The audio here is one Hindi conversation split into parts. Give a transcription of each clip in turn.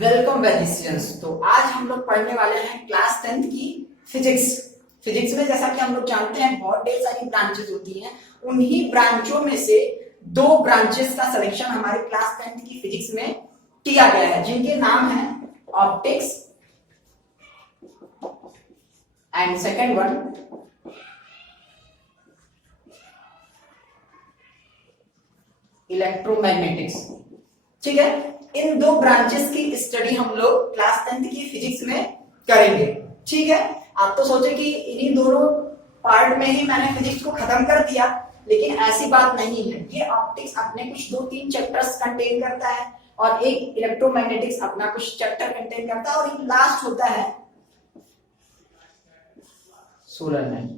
Welcome well students. तो आज हम लोग पढ़ने वाले हैं क्लास 10th की फिजिक्स। फिजिक्स में जैसा कि हम लोग जानते हैं बहुत ढेर सारी ब्रांचेस होती हैं। उन्हीं ब्रांचों में से दो ब्रांचेस का सिलेक्शन हमारे क्लास 10th की फिजिक्स में किया गया है, जिनके नाम है optics and second one electromagnetics. ठीक है, इन दो ब्रांचेस की स्टडी हम लोग क्लास 10th की फिजिक्स में करेंगे। ठीक है, आप तो सोचे कि इन्हीं दोनों पार्ट में ही मैंने फिजिक्स को खत्म कर दिया, लेकिन ऐसी बात नहीं है। ये ऑप्टिक्स अपने कुछ 2-3 चैप्टर्स कंटेन करता है और एक इलेक्ट्रोमैग्नेटिक्स अपना कुछ चैप्टर कंटेन करता है, और एक लास्ट होता है सोलर एनर्जी।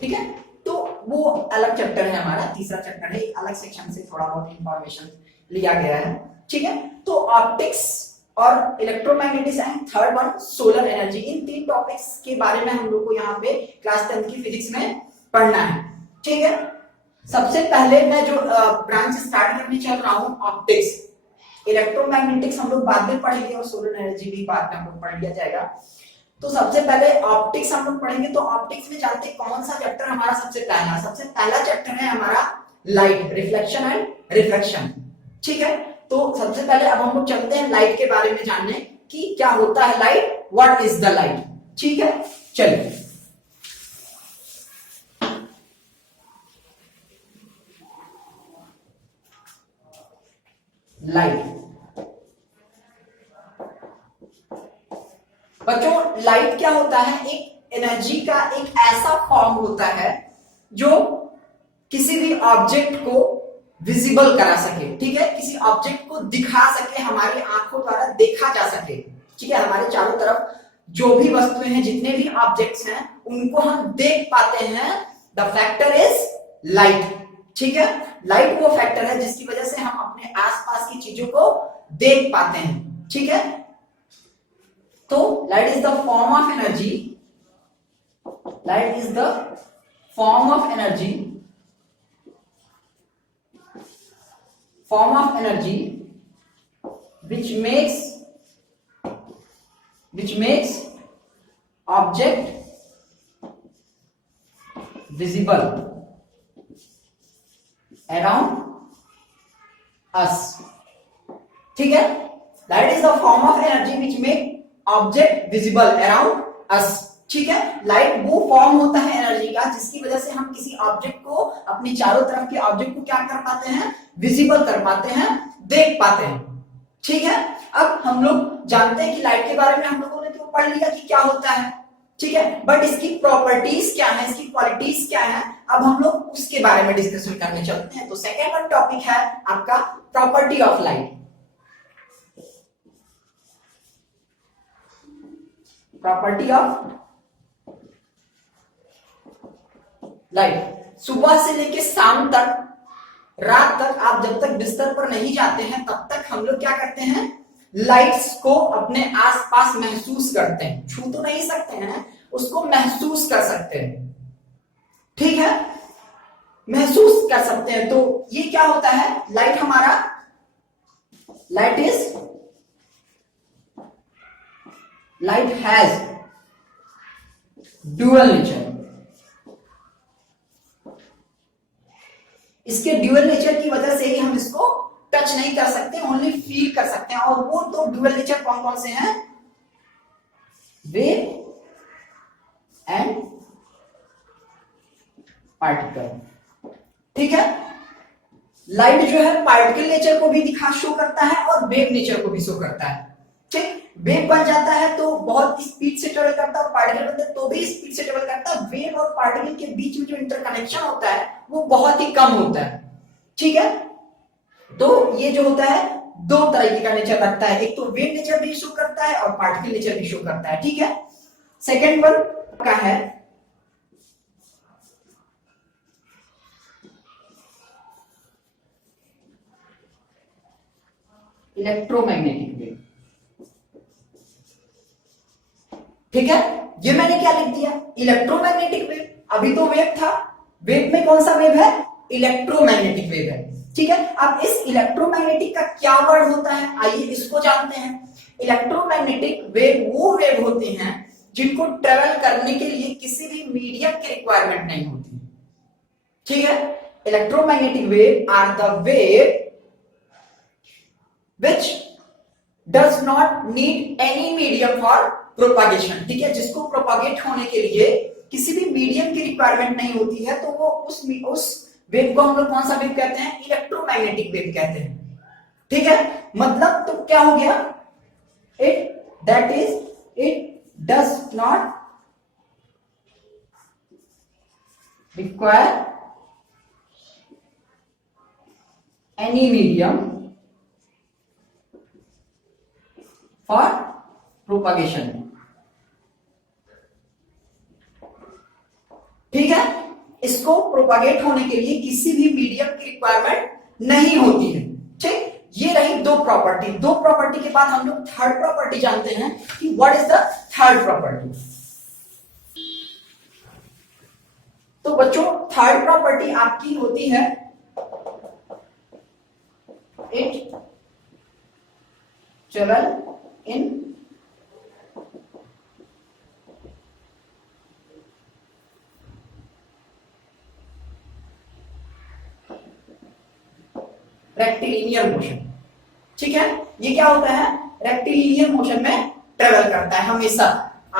ठीक है, तो वो अलग चैप्टर है, हमारा तीसरा चैप्टर है, अलग सेक्शन से थोड़ा बहुत इंफॉर्मेशन लिया गया है। ठीक है, तो ऑप्टिक्स और electromagnetics and third one solar energy, इन तीन टॉपिक्स के बारे में हम लोग को यहाँ पे क्लास 10th की फिजिक्स में पढ़ना है। ठीक है, सबसे पहले मैं जो ब्रांच स्टार्ट करने चल रहा हूँ ऑप्टिक्स। इलेक्ट्रोमैग्नेटिक्स हम लोग बाद में पढ़ेंगे और सोलर एनर्जी भी बाद में हम लोग पढ़ लिया जाएगा। तो सबसे पहले ऑप्टिक्स हम लोग पढ़ेंगे। तो ऑप्टिक्स में जानते हैं कौन सा चैप्टर हमारा सबसे पहला चैप्टर है हमारा लाइट, रिफ्लेक्शन एंड रिफ्रैक्शन। ठीक है, तो सबसे पहले अब हम लोग चलते हैं लाइट के बारे में जानने कि क्या होता है light, what is the light. ठीक है, चलिए लाइट। बच्चों, लाइट क्या होता है? एक एनर्जी का एक ऐसा फॉर्म होता है जो किसी भी ऑब्जेक्ट को विजिबल करा सके। ठीक है, किसी ऑब्जेक्ट को दिखा सके, हमारी आंखों द्वारा देखा जा सके। ठीक है, हमारे चारों तरफ जो भी वस्तुएं हैं, जितने भी ऑब्जेक्ट्स हैं, उनको हम देख पाते हैं। The factor is light. ठीक है, लाइट वो फैक्टर है जिसकी वजह से हम अपने आसपास की चीजों को देख पाते हैं। ठीक है, तो light is the form of energy, light is the form of energy, form of energy which makes object visible around us। ठीक है, light is the form of energy which make object visible around us। ठीक है, लाइट वो फॉर्म होता है एनर्जी का जिसकी वजह से हम किसी ऑब्जेक्ट को, अपनी चारों तरफ के ऑब्जेक्ट को क्या कर पाते हैं, विजिबल कर पाते हैं, देख पाते हैं। ठीक है, अब हम लोग जानते हैं कि लाइट के बारे में हम लोगों ने तो पढ़ लिया कि क्या होता है। ठीक है, बट इसकी प्रॉपर्टीज क्या है, इसकी क्वालिटीज क्या है, अब हम लोग उसके बारे में डिस्कशन करने चलते हैं। तो सेकेंड वन टॉपिक है आपका property of light. Property of light. सुबह से लेकर शाम तक, रात तक, आप जब तक बिस्तर पर नहीं जाते हैं तब तक हम लोग क्या करते हैं, लाइट्स को अपने आसपास महसूस करते हैं। छू तो नहीं सकते हैं, उसको महसूस कर सकते हैं। ठीक है, महसूस कर सकते हैं। तो ये क्या होता है, लाइट हमारा, लाइट हैज ड्यूअल नेचर। इसके ड्यूअल नेचर की वजह से ही हम इसको टच नहीं कर सकते, ओनली फील कर सकते हैं। और वो तो ड्यूअल नेचर कौन कौन से हैं, वेव एंड पार्टिकल। ठीक है, लाइट जो है पार्टिकल नेचर को भी शो करता है और वेव नेचर को भी शो करता है। ठीक, वेव बन जाता है तो बहुत स्पीड से ट्रेवल करता है, पार्टिकल बनता है तो भी स्पीड से ट्रेवल करता है। वेव और पार्टिकल के बीच में जो इंटरकनेक्शन होता है वो बहुत ही कम होता है। ठीक है, तो ये जो होता है दो तरीके का नेचर रखता है, एक तो वेव नेचर भी शो करता है और पार्टिकल नेचर भी शो करता है। ठीक है, सेकेंड वन का है इलेक्ट्रोमैग्नेटिक वेव। ठीक है, ये मैंने क्या लिख दिया, इलेक्ट्रोमैग्नेटिक वेव। अभी तो वेव था, वेव में कौन सा वेव है, इलेक्ट्रोमैग्नेटिक वेव है। ठीक है, अब इस इलेक्ट्रोमैग्नेटिक का क्या वर्ड होता है, आइए इसको जानते हैं। इलेक्ट्रोमैग्नेटिक वेव वो वेव होते हैं जिनको ट्रेवल करने के लिए किसी भी मीडियम की रिक्वायरमेंट नहीं होती। ठीक है, electromagnetic wave are the wave which does not need any medium for propagation। ठीक है, जिसको प्रोपागेट होने के लिए किसी भी मीडियम की रिक्वायरमेंट नहीं होती है, तो वो उस वेव को हम लोग कौन सा वेव कहते हैं, इलेक्ट्रोमैग्नेटिक वेव कहते हैं। ठीक है, मतलब तो क्या हो गया, it does not require any medium for propagation. ठीक है, इसको प्रोपागेट होने के लिए किसी भी मीडियम की रिक्वायरमेंट नहीं होती है। ठीक, ये रही दो प्रॉपर्टी के बाद हम लोग थर्ड प्रॉपर्टी जानते हैं कि what is the third property. तो बच्चों थर्ड प्रॉपर्टी आपकी होती है it travel in rectilinear motion. ठीक है, ये क्या होता है, रेक्टिलिनियर मोशन में ट्रेवल करता है हमेशा,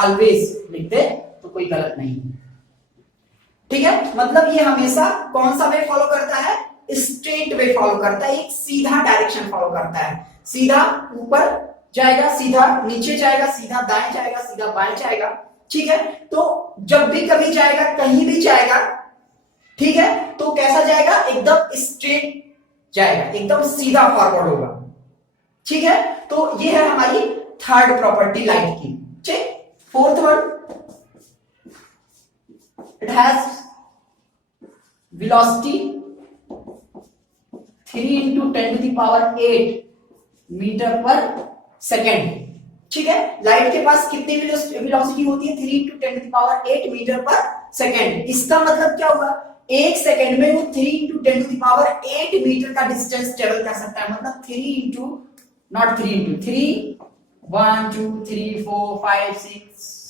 ऑलवेज लिखते तो कोई गलत नहीं। ठीक है, मतलब ये हमेशा कौन सा वे फॉलो करता है, स्ट्रेट वे फॉलो करता है, एक सीधा डायरेक्शन फॉलो करता है, सीधा ऊपर जाएगा, सीधा नीचे जाएगा, सीधा दाएं जाएगा, सीधा बाएं जाएगा। ठीक है, तो जब भी कभी जाएगा, कहीं भी जाएगा, ठीक है, तो कैसा जाएगा, एकदम स्ट्रेट जाएगा, एकदम सीधा फॉरवर्ड होगा। ठीक है, तो ये है हमारी थर्ड प्रॉपर्टी लाइट की। ठीक, fourth one, it has velocity 3 into 10 to the power 8 metre per second. ठीक है, लाइट के पास कितनी वेलोसिटी होती है, 3 into 10 to the power 8 metre per second. इसका मतलब क्या हुआ, एक सेकेंड में वो 3 into 10 to the power 8 metre का डिस्टेंस ट्रेवल कर सकता है। मतलब 3 into not 3 into 3 1 2 3 4 5 6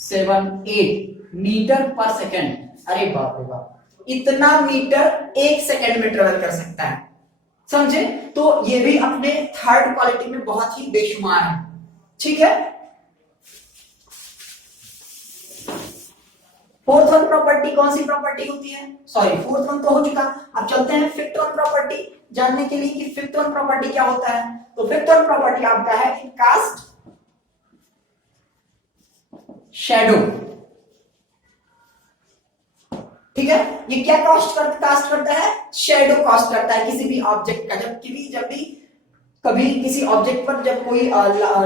7 8 metre per second. अरे बाप रे बाप, इतना मीटर एक सेकेंड में ट्रेवल कर सकता है, समझे। तो ये भी अपने थर्ड क्वालिटी में बहुत ही बेशुमार है। ठीक है, फोर्थ वन प्रॉपर्टी कौन सी प्रॉपर्टी होती है, सॉरी फोर्थ वन तो हो चुका। अब चलते हैं फिफ्थ वन प्रॉपर्टी जानने के लिए कि फिफ्थ वन प्रॉपर्टी क्या होता है। तो फिफ्थ वन प्रॉपर्टी आपका है कि कास्ट शैडो। ठीक है, ये क्या कास्ट करता है, शैडो कास्ट करता है किसी भी ऑब्जेक्ट का। जब भी कभी किसी ऑब्जेक्ट पर जब कोई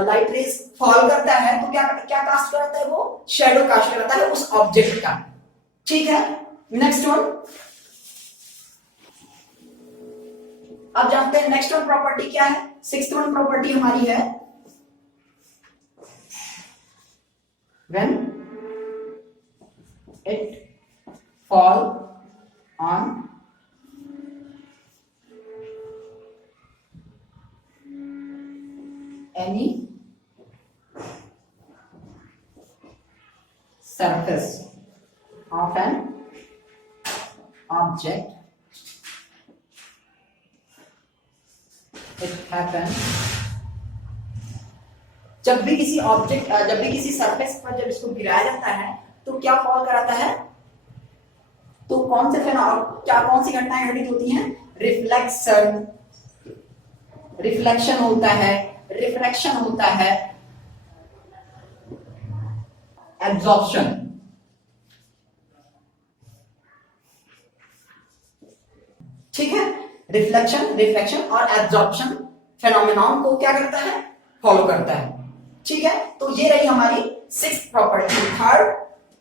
लाइट रेज फॉल करता है तो क्या क्या कास्ट करता है, वो शैडो कास्ट करता है उस ऑब्जेक्ट का। ठीक है, नेक्स्ट वन, अब जानते हैं नेक्स्ट वन प्रॉपर्टी क्या है। सिक्स्थ वन प्रॉपर्टी हमारी है when it fall on any surface of an object, it happens जब भी किसी सरफेस पर जब इसको गिराया जाता है तो क्या फॉल कराता है, तो कौन सी घटनाएं घटित होती हैं, रिफ्लेक्शन होता है, रिफ्रैक्शन होता है, एब्जॉर्प्शन। ठीक है, रिफ्लेक्शन और एब्जॉर्प्शन फेनोमेनॉन को क्या करता है, फॉलो करता है। ठीक है, तो ये रही हमारी sixth property, third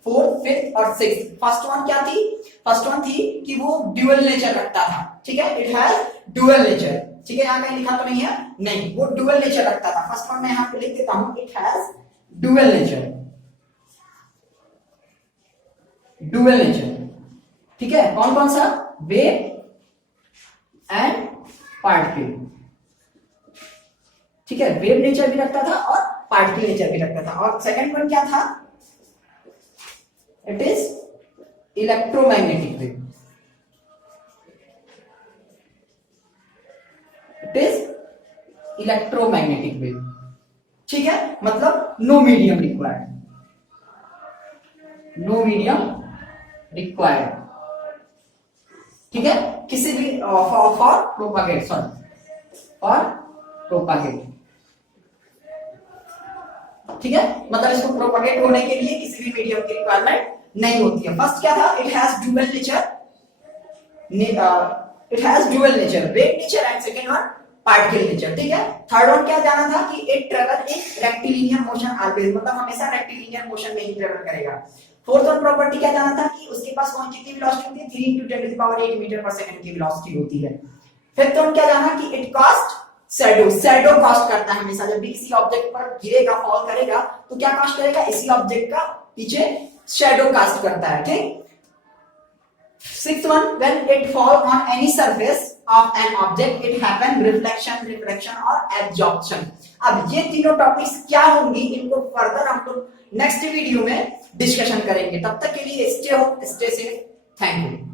fourth fifth और सिक्स्थ। फर्स्ट वन क्या थी, फर्स्ट वन थी कि वो ड्यूअल नेचर रखता था। ठीक है, इट हैज ड्यूअल नेचर। ठीक है, यहां कहीं लिखा तो नहीं है, नहीं, वो ड्यूअल नेचर रखता था। फर्स्ट वन मैं यहां पे लिख देता हूं, इट हैज ड्यूअल नेचर। ठीक है, कौन कौन सा, वेव एंड पार्टिकल, ठीक है, वेव नेचर भी रखता था और पार्टिकल नेचर भी रखता था। और सेकंड वन क्या था, it is electromagnetic wave, it is electromagnetic wave, ठीक है, मतलब no medium required, no medium required, ठीक है, किसी भी फॉर प्रोपागेट, फॉर प्रोपागेट, ठीक है, मतलब इसको प्रोपागेट होने के लिए किसी भी मीडियम की रिक्वायरमेंट नहीं होती है। फर्स्ट क्या था, it has dual nature, it has dual nature, wave nature, and second one particle nature, ठीक है। थर्ड वन क्या जाना था कि it travel in rectilinear motion always, मतलब हमेशा रेक्टिलिनियर मोशन में ही ट्रेवल करेगा। फोर्थ वन प्रॉपर्टी क्या जाना था कि उसके पास कौन सी वेलोसिटी होती है, 3 × 10⁸ मीटर पर सेकंड की वेलोसिटी होती है। फिफ्थ वन क्या जाना कि it cast shadow, shadow cast करता है हमेशा, जब भी किसी ऑब्जेक्ट पर गिरेगा, फॉल करेगा तो क्या कास्ट करेगा, इसी ऑब्जेक्ट का पीछे शैडो कास्ट करता है, ठीक। Sixth one, when it fall on any surface of an object, it happen reflection, refraction और absorption। अब ये तीनों टॉपिक्स क्या होंगी, इनको फर्दर हम लोग नेक्स्ट वीडियो में डिस्कशन करेंगे। तब तक के लिए stay hope, stay safe, thank you.